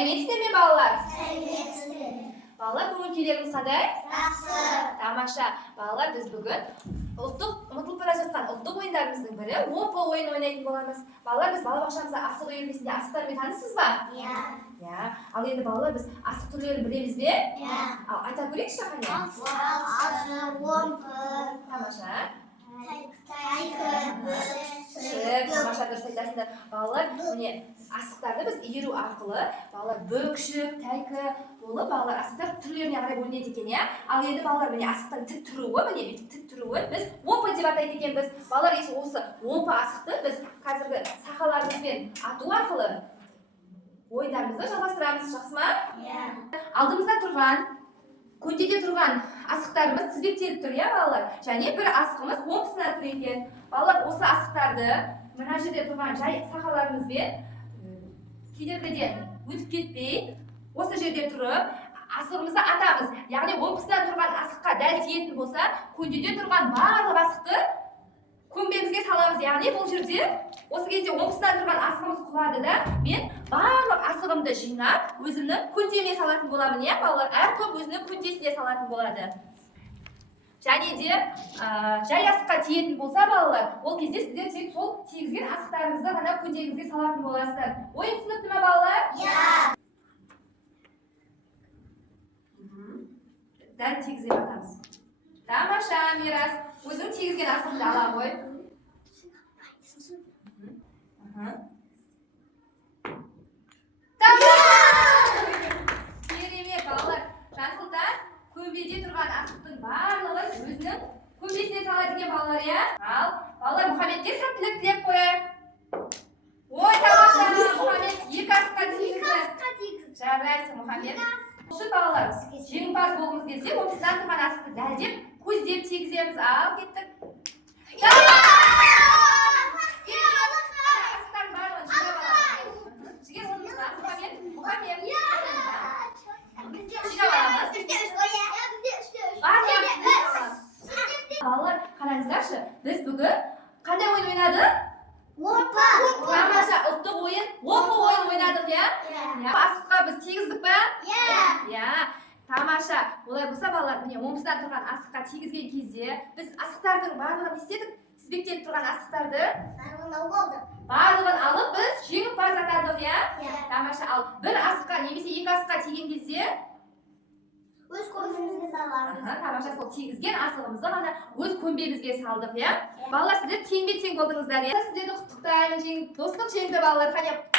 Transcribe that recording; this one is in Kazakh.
Сәлеметсіздер ме балалар? Сәлеметсіздер. Балалар, көңіл-күйлеріңіз қандай? Жақсы. Тамаша. Балалар, біз бүгін ұмытылып бара жатқан ұлттық ойындарымыздың бірі омпы ойын ойнайтын боламыз. Балалар, біз балабақшамызда асық үйірмесінде асықтармен танысыз ба? Иә. Ал енді балалар, біз асық түрлерін білеміз бе? Иә. Ал айта көрейікші қане? Асық, омпы, Тамаша. тайқы, Тамаша, дұрыс айтасыңдар. Балалар, міне асықтарды біз иіру арқылы балалар бүкшік, тайқы болып балалар асықтар түрлеріне қарай бөлінеді екен, иә? Ал енді балалар міне асықтың тік тұруы, міне тік тұруы біз омпы деп атайды екенбіз. Балалар, осы омпы асықты біз қазіргі сақаларымызбен ату арқылы ойындарымызды жалғастырамыз, жақсы ма? Иә. Алдымызда тұрған, көтеде тұрған асықтарымыз тізбектеліп тұр, иә балалар? Және бір асығымыз омпысына тұр екен. Балалар, осы асықтарды мына жерде тұрған жай сақаларымызбен кедергіден өтіп кетпей, осы жерде тұрып, асығымызды атамыз. Яғни омпысынан тұрған асыққа дәл тиетін болса, көтеде тұрған барлық асықты көмбемізге саламыз. Яғни бұл жерде осы кезде омпысынан тұрған асығымыз құлады да, мен барлық асығымды жинап, өзімнің көтеме салатын боламын, иә балалар? Әр топ өзінің көтесіне салатын болады. Және де жай асыққа тиетін болса балалар, ол кезде сіздер тек сол тигізген асықтарыңызды ғана көтеңізге салатын боласыздар. Ойын түсінікті ме балалар? Иә. Дәл тигізіп атамыз. Тамаша, Мирас. Өзің тигізген асықты ала ғой. Керемет, балалар. Жансұлтан көмбеде тұрған асықтың барлығын өзінің көмбесіне салады екен балалар, иә? Ал балалар, Мұхаммедке сәттілік тілеп қояйық. Ой, тамаша, Мұхаммед екі асыққа тигізді. Жарайсың, Мұхаммед. Үшін балалар, жеңімпаз болғымыз келсе, омпысынан тұрған асықты дәлдеп, көздеп тигіземіз. Ал, кеттік. Асықтардың барлығын жинап аламыз. Жігер, орныңызға, Мұхаммед. Жинап аламыз. Балалар, қараңыздаршы, біз бүгін қандай ойын ойнадық? Омпы. Тамаша, ұлттық ойын, омпы ойын ойнадық, иә? Асыққа біз тигіздік па? Иә. Тамаша. Олай болса, балалар, міне омпысынан тұрған асыққа тигізген кезде біз асықтардың барлығын не істедік? Тізбектеліп тұрған асықтарды барлығын алып біз жеңімпаз атандық, иә? Тамаша. Ал бір асыққа немесе екі асыққа тиген кезде Өз көмбемізге саламыз. Тамаша, сол тигізген асығымызды ғана өз көмбемізге салдық, иә? Балалар, сіздер тең-тең болдыңыздар, иә? Сіздерді құттықтаймын, достық жеңді балалар. Қане